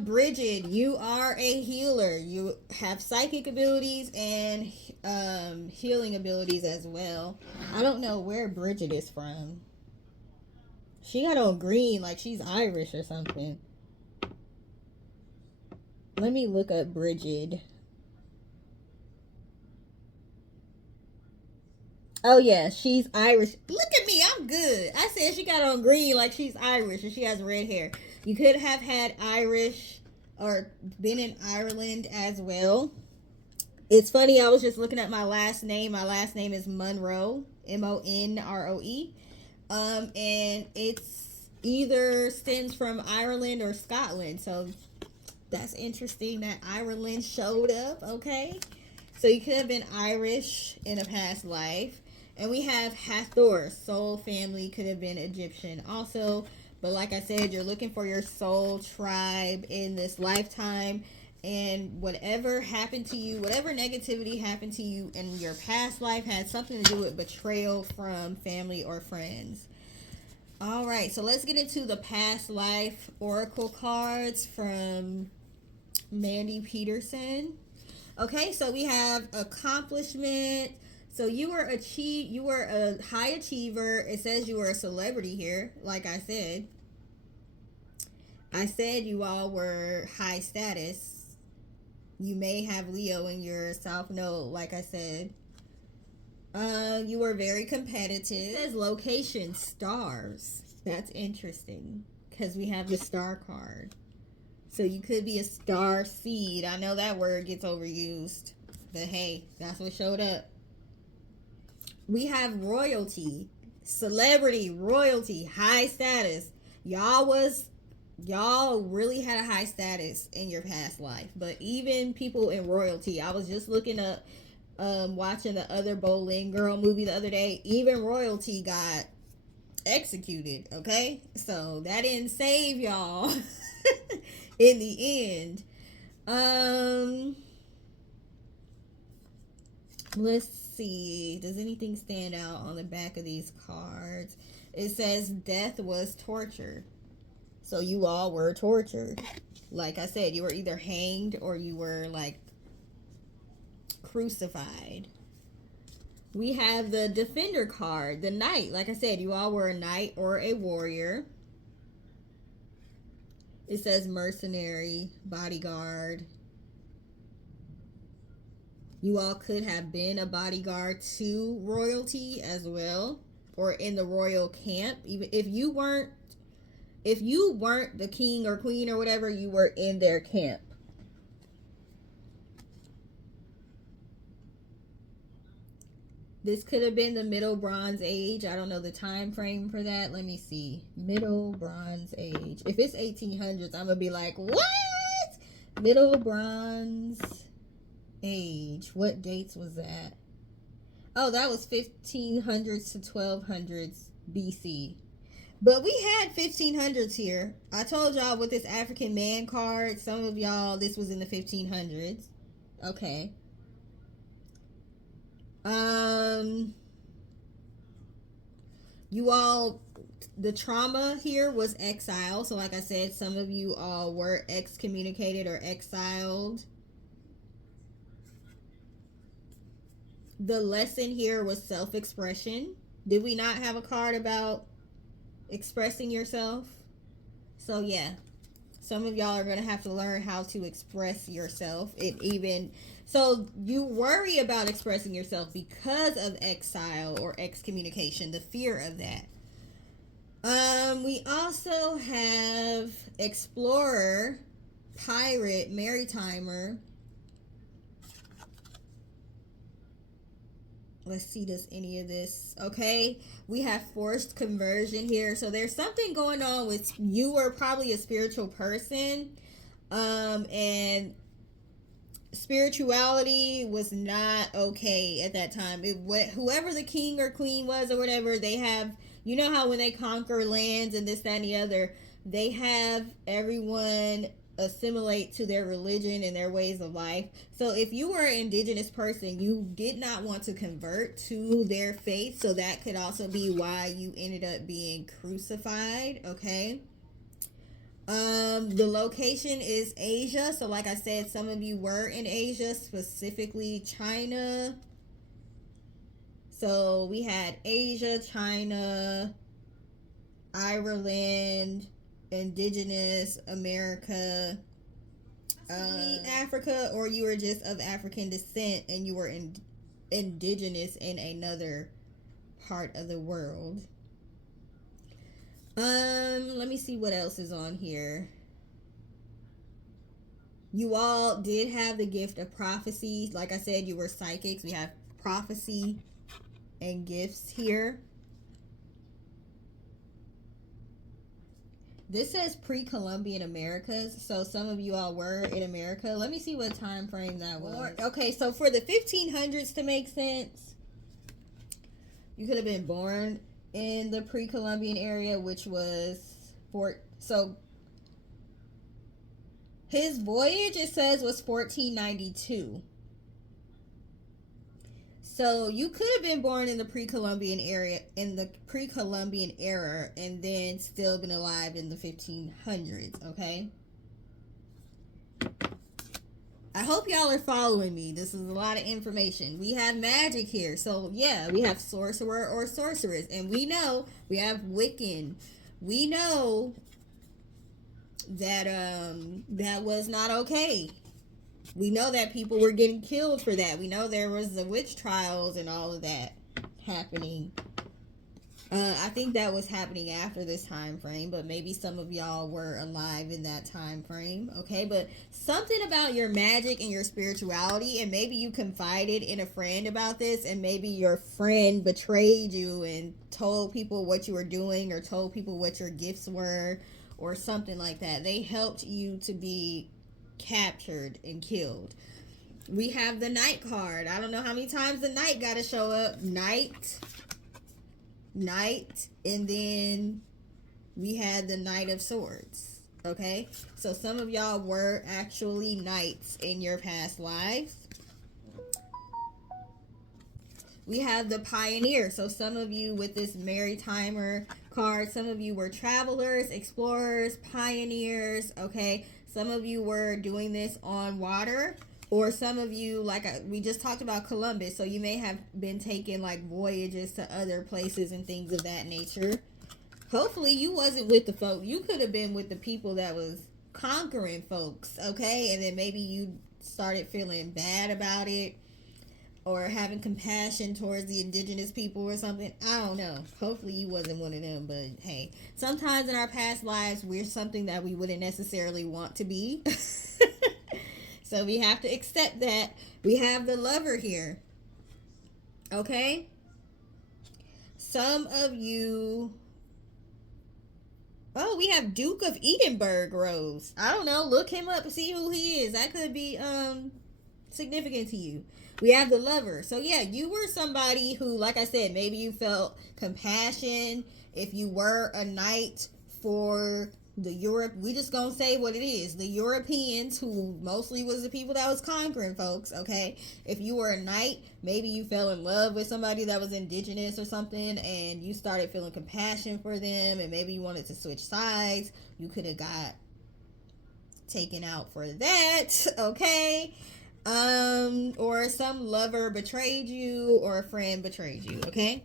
Bridget, you are a healer. You have psychic abilities and healing abilities as well. I don't know where Bridget is from. She got on green like she's Irish or something. Let me look up Bridget. Oh yeah, she's Irish. Look at me, I'm good. I said she got on green like she's Irish and she has red hair. You could have had Irish or been in Ireland as well. It's funny, I was just looking at my last name. My last name is Monroe, Monroe. And it's either stems from Ireland or Scotland. So that's interesting that Ireland showed up, okay? So you could have been Irish in a past life. And we have Hathor, soul family, could have been Egyptian also. But like I said, you're looking for your soul tribe in this lifetime. And whatever happened to you, whatever negativity happened to you in your past life had something to do with betrayal from family or friends. All right, so let's get into the past life oracle cards from Mandy Peterson. Okay, so we have accomplishment. So you were a high achiever. It says you were a celebrity here, like I said. I said you all were high status. You may have Leo in your South Node, like I said. You were very competitive. It says location stars. That's interesting because we have the star card. So you could be a star seed. I know that word gets overused, but hey, that's what showed up. We have royalty, celebrity, royalty, high status. Y'all really had a high status in your past life. But even people in royalty, I was just looking up, watching the other Bowling Girl movie the other day. Even royalty got executed, okay? So that didn't save y'all in the end. Let's see. Does anything stand out on the back of these cards? It says death was torture. So you all were tortured. Like I said, you were either hanged or you were like crucified. We have the defender card, the knight. Like I said, you all were a knight or a warrior. It says mercenary, bodyguard. You all could have been a bodyguard to royalty as well, or in the royal camp. Even if you weren't the king or queen or whatever, you were in their camp. This could have been the Middle Bronze Age. I don't know the time frame for that. Let me see. Middle Bronze Age. If it's 1800s, I'm going to be like, what? Middle Bronze Age. What dates was that? Oh, that was 1500s to 1200s BC. But we had 1500s here. I told y'all with this African man card, some of y'all, this was in the 1500s. Okay. You all, the trauma here was exile. So like I said, some of you all were excommunicated or exiled. The lesson here was self-expression. Did we not have a card about expressing yourself? So yeah, some of y'all are going to have to learn how to express yourself. So you worry about expressing yourself because of exile or excommunication, the fear of that. We also have explorer, pirate, maritimer. Let's see, does any of this? Okay, we have forced conversion here. So there's something going on with you were probably a spiritual person, and spirituality was not okay at that time. Whoever the king or queen was or whatever, they have, you know how when they conquer lands and this, that, and the other, they have everyone assimilate to their religion and their ways of life. So if you were an indigenous person, you did not want to convert to their faith. So that could also be why you ended up being crucified. Okay. The location is Asia. So like I said, some of you were in Asia, specifically China. So we had Asia, China, Ireland, Indigenous America, Africa, or you were just of African descent and you were indigenous in another part of the world. Let me see what else is on here. You all did have the gift of prophecy. Like I said, you were psychics. We have prophecy and gifts here. This says pre-Columbian Americas, so some of you all were in America. Let me see what time frame that was. Okay, so for the 1500s to make sense, you could have been born in the pre-Columbian area, which was so his voyage, it says, was 1492. So you could have been born in the pre-Columbian era, and then still been alive in the 1500s, okay? I hope y'all are following me. This is a lot of information. We have magic here. So yeah, we have sorcerer or sorceress, and we know we have Wiccan. We know that that was not okay. We know that people were getting killed for that. We know there was the witch trials and all of that happening. I think that was happening after this time frame, but maybe some of y'all were alive in that time frame, okay? But something about your magic and your spirituality, and maybe you confided in a friend about this, and maybe your friend betrayed you and told people what you were doing, or told people what your gifts were, or something like that. They helped you to be captured and killed. We have the Knight card. I don't know how many times the Knight got to show up. Knight, and then we had the Knight of Swords. Okay, so some of y'all were actually knights in your past lives. We have the Pioneer. So some of you with this Maritimer card, some of you were travelers, explorers, pioneers, okay? Some of you were doing this on water, or some of you, like we just talked about Columbus, so you may have been taking like voyages to other places and things of that nature. Hopefully you wasn't with the folk. You could have been with the people that was conquering folks, okay? And then maybe you started feeling bad about it, or having compassion towards the indigenous people or something. I don't know. Hopefully you wasn't one of them, but hey, sometimes in our past lives, we're something that we wouldn't necessarily want to be. So we have to accept that. We have the Lover here. Okay? Some of you... Oh, we have Duke of Edinburgh Rose. I don't know. Look him up and see who he is. That could be significant to you. We have the Lover. So yeah, you were somebody who, like I said, maybe you felt compassion. If you were a knight for the Europe, we just gonna say what it is. The Europeans, who mostly was the people that was conquering folks, okay? If you were a knight, maybe you fell in love with somebody that was indigenous or something, and you started feeling compassion for them, and maybe you wanted to switch sides. You could have got taken out for that, okay? Or some lover betrayed you, or a friend betrayed you, okay?